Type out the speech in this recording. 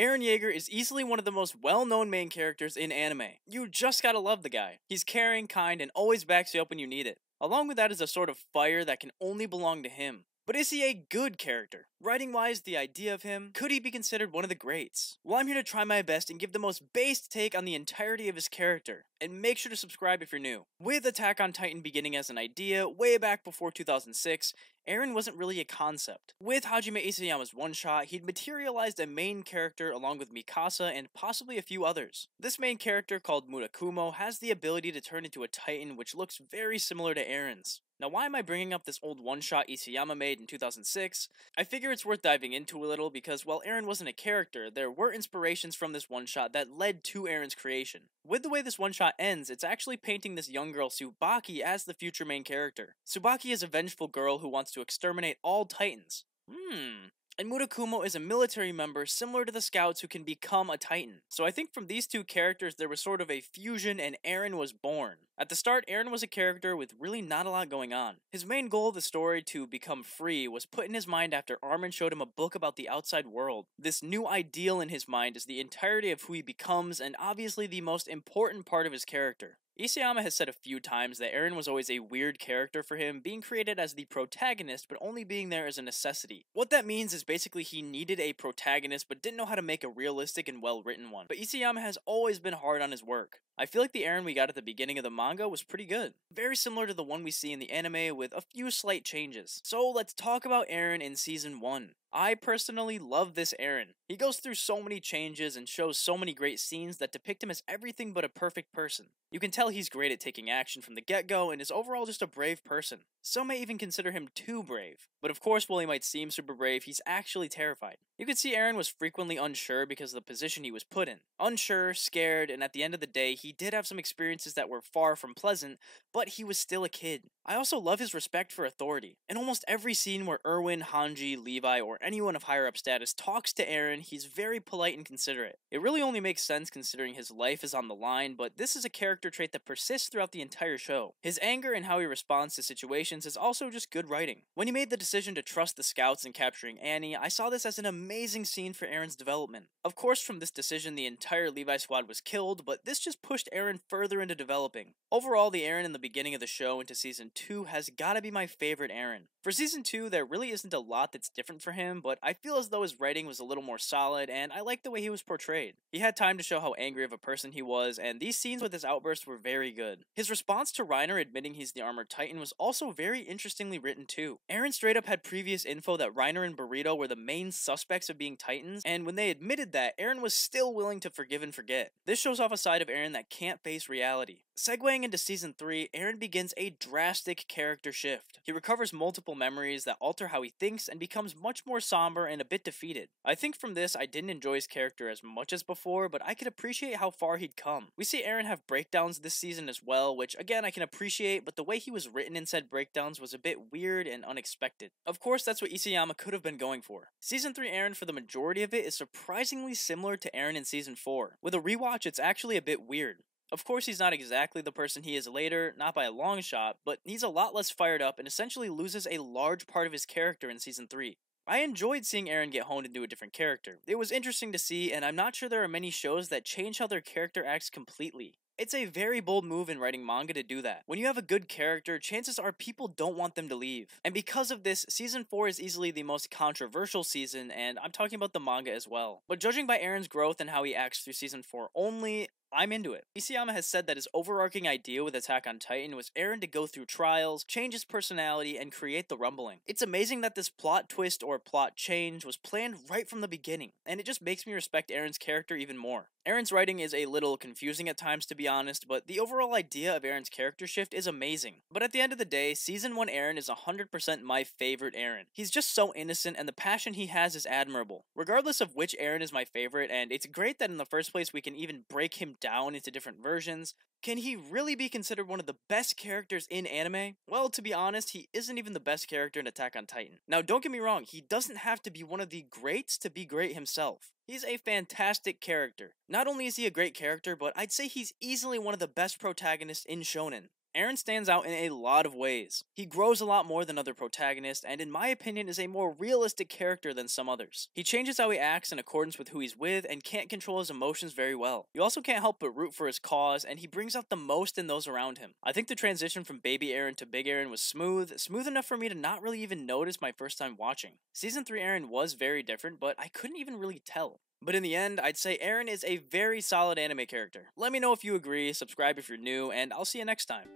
Eren Jaeger is easily one of the most well-known main characters in anime. You just gotta love the guy. He's caring, kind, and always backs you up when you need it. Along with that is a sort of fire that can only belong to him. But is he a good character? Writing-wise, the idea of him, could he be considered one of the greats? Well, I'm here to try my best and give the most based take on the entirety of his character. And make sure to subscribe if you're new. With Attack on Titan beginning as an idea way back before 2006, Eren wasn't really a concept. With Hajime Isayama's one-shot, he'd materialized a main character along with Mikasa and possibly a few others. This main character, called Murakumo, has the ability to turn into a Titan which looks very similar to Eren's. Now, why am I bringing up this old one-shot Isayama made in 2006? I figure it's worth diving into a little because while Eren wasn't a character, there were inspirations from this one-shot that led to Eren's creation. With the way this one-shot ends, it's actually painting this young girl Tsubaki as the future main character. Tsubaki is a vengeful girl who wants to exterminate all Titans. And Murakumo is a military member similar to the scouts who can become a Titan. So I think from these two characters there was sort of a fusion and Eren was born. At the start, Eren was a character with really not a lot going on. His main goal of the story, to become free, was put in his mind after Armin showed him a book about the outside world. This new ideal in his mind is the entirety of who he becomes and obviously the most important part of his character. Isayama has said a few times that Eren was always a weird character for him, being created as the protagonist but only being there as a necessity. What that means is basically he needed a protagonist but didn't know how to make a realistic and well-written one. But Isayama has always been hard on his work. I feel like the Eren we got at the beginning of the manga was pretty good. Very similar to the one we see in the anime with a few slight changes. So let's talk about Eren in Season 1. I personally love this Eren. He goes through so many changes and shows so many great scenes that depict him as everything but a perfect person. You can tell he's great at taking action from the get-go and is overall just a brave person. Some may even consider him too brave. But of course, while he might seem super brave, he's actually terrified. You could see Eren was frequently unsure because of the position he was put in. Unsure, scared, and at the end of the day, he did have some experiences that were far from pleasant, but he was still a kid. I also love his respect for authority. In almost every scene where Erwin, Hanji, Levi, or anyone of higher up status talks to Eren, he's very polite and considerate. It really only makes sense considering his life is on the line, but this is a character trait that persists throughout the entire show. His anger and how he responds to situations is also just good writing. When he made the decision to trust the scouts in capturing Annie, I saw this as an amazing scene for Eren's development. Of course, from this decision, the entire Levi squad was killed, but this just pushed Eren further into developing. Overall, the Eren in the beginning of the show into Season 2 has gotta be my favorite Eren. For Season 2, there really isn't a lot that's different for him, but I feel as though his writing was a little more solid, and I like the way he was portrayed. He had time to show how angry of a person he was, and these scenes with his outbursts were very good. His response to Reiner admitting he's the Armored Titan was also very interestingly written too. Eren straight up had previous info that Reiner and Burrito were the main suspects of being Titans, and when they admitted that, Eren was still willing to forgive and forget. This shows off a side of Eren that can't face reality. Segueing into Season 3, Eren begins a drastic character shift. He recovers multiple memories that alter how he thinks and becomes much more somber and a bit defeated. I think from this, I didn't enjoy his character as much as before, but I could appreciate how far he'd come. We see Eren have breakdowns this season as well, which again I can appreciate, but the way he was written in said breakdowns was a bit weird and unexpected. Of course, that's what Isayama could have been going for. Season 3 Eren, for the majority of it, is surprisingly similar to Eren in Season 4. With a rewatch, it's actually a bit weird. Of course, he's not exactly the person he is later, not by a long shot, but he's a lot less fired up and essentially loses a large part of his character in Season 3. I enjoyed seeing Eren get honed into a different character. It was interesting to see, and I'm not sure there are many shows that change how their character acts completely. It's a very bold move in writing manga to do that. When you have a good character, chances are people don't want them to leave. And because of this, Season 4 is easily the most controversial season, and I'm talking about the manga as well. But judging by Eren's growth and how he acts through Season 4 only, I'm into it. Isayama has said that his overarching idea with Attack on Titan was Eren to go through trials, change his personality, and create the rumbling. It's amazing that this plot twist or plot change was planned right from the beginning, and it just makes me respect Eren's character even more. Eren's writing is a little confusing at times, to be honest, but the overall idea of Eren's character shift is amazing. But at the end of the day, Season 1 Eren is 100% my favorite Eren. He's just so innocent, and the passion he has is admirable. Regardless of which Eren is my favorite, and it's great that in the first place we can even break him down into different versions, can he really be considered one of the best characters in anime? Well, to be honest, he isn't even the best character in Attack on Titan. Now, don't get me wrong, he doesn't have to be one of the greats to be great himself. He's a fantastic character. Not only is he a great character, but I'd say he's easily one of the best protagonists in shonen. Eren stands out in a lot of ways. He grows a lot more than other protagonists, and in my opinion is a more realistic character than some others. He changes how he acts in accordance with who he's with, and can't control his emotions very well. You also can't help but root for his cause, and he brings out the most in those around him. I think the transition from baby Eren to big Eren was smooth enough for me to not really even notice my first time watching. Season 3 Eren was very different, but I couldn't even really tell. But in the end, I'd say Eren is a very solid anime character. Let me know if you agree, subscribe if you're new, and I'll see you next time.